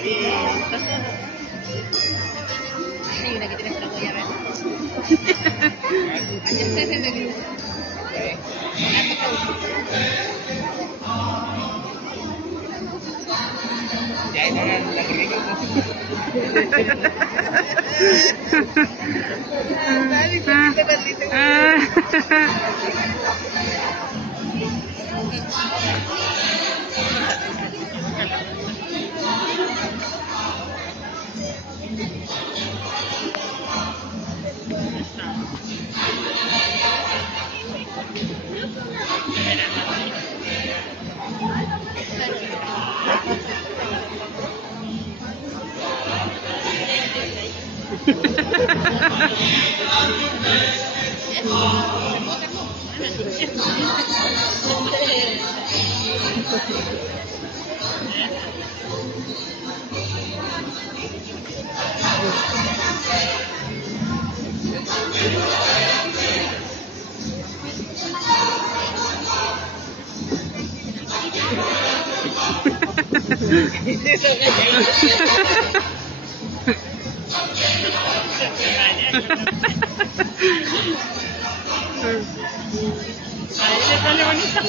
Ay, nagitinis na kuya rin. Andiyan sa nagitinis. Jangan jangan lagi pegang. Balik ko dito na dito. Ay, ito naman ito.